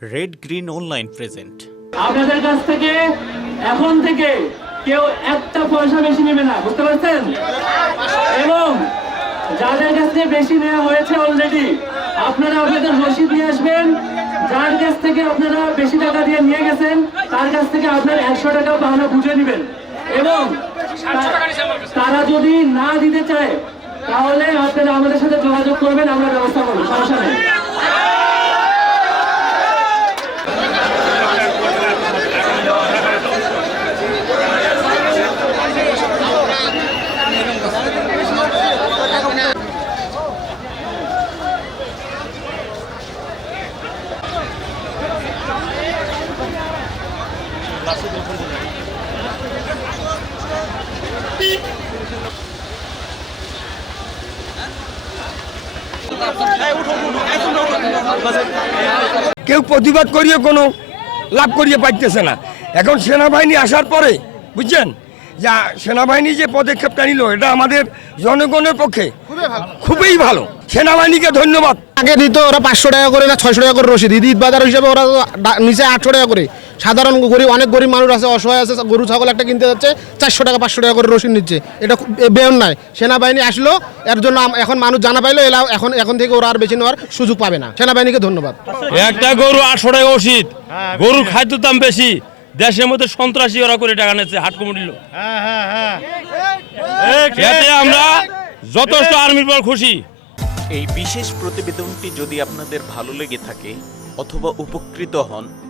Red green online present আপনাদের কাছ থেকে এখন থেকে কেউ একটা পয়সা বেশি নেবে না, বুঝতে পারছেন? এবং যাদের কাছ থেকে বেশি নেওয়া হয়েছে অলরেডি আপনারা আপনাদের রসিদ নিয়ে আসবেন। যার কাছ থেকে আপনারা বেশি টাকা দিয়ে নিয়ে গেছেন, তার কাছ থেকে আপনার একশো টাকা পাওনা বুঝে নেবেন। এবং তারা যদি না দিতে চায়, তাহলে আপনারা আমাদের সাথে যোগাযোগ করবেন, আমরা ব্যবস্থা করব, সমস্যা নেই। কেউ প্রতিবাদ করিয়ে কোনো লাভ করিয়ে পাইতেছে না। এখন সেনাবাহিনী আসার পরে, বুঝছেন? যা সেনাবাহিনী যে পদক্ষেপটা নিল, এটা আমাদের জনগণের পক্ষে খুবই ভালো। সেনাবাহিনীকে ধন্যবাদ। আগে দিত ওরা পাঁচশো টাকা করে না ছয়শো টাকা করে রসিদ ঈদ বাজার হিসেবে ওরা নিচে আটশো টাকা করে। সাধারণ গরিব অনেক গরিব মানুষ আছে অসহায় আছে গরু ছাগল একটা কিনতে যাচ্ছে চারশো টাকা পাঁচশো টাকা করে রসিদ নিচ্ছে। এটা বেয়ন নাই। সেনাবাহিনী আসলো এর জন্য এখন মানুষ জানা পাইলো এলা এখন এখন থেকে ওরা আর বেশি নেওয়ার সুযোগ পাবে না। সেনাবাহিনীকে ধন্যবাদ। একটা গরু আটশো টাকা ওষুধ। গরুর খাদ্যের দাম বেশি। দেশের মধ্যে সন্ত্রাসী ওরা করে টাকা নিচ্ছে হাট কমিটি আমরা যথেষ্ট আর্মির পর খুশি। এই বিশেষ প্রতিবেদনটি যদি আপনাদের ভালো লেগে থাকে অথবা উপকৃত হন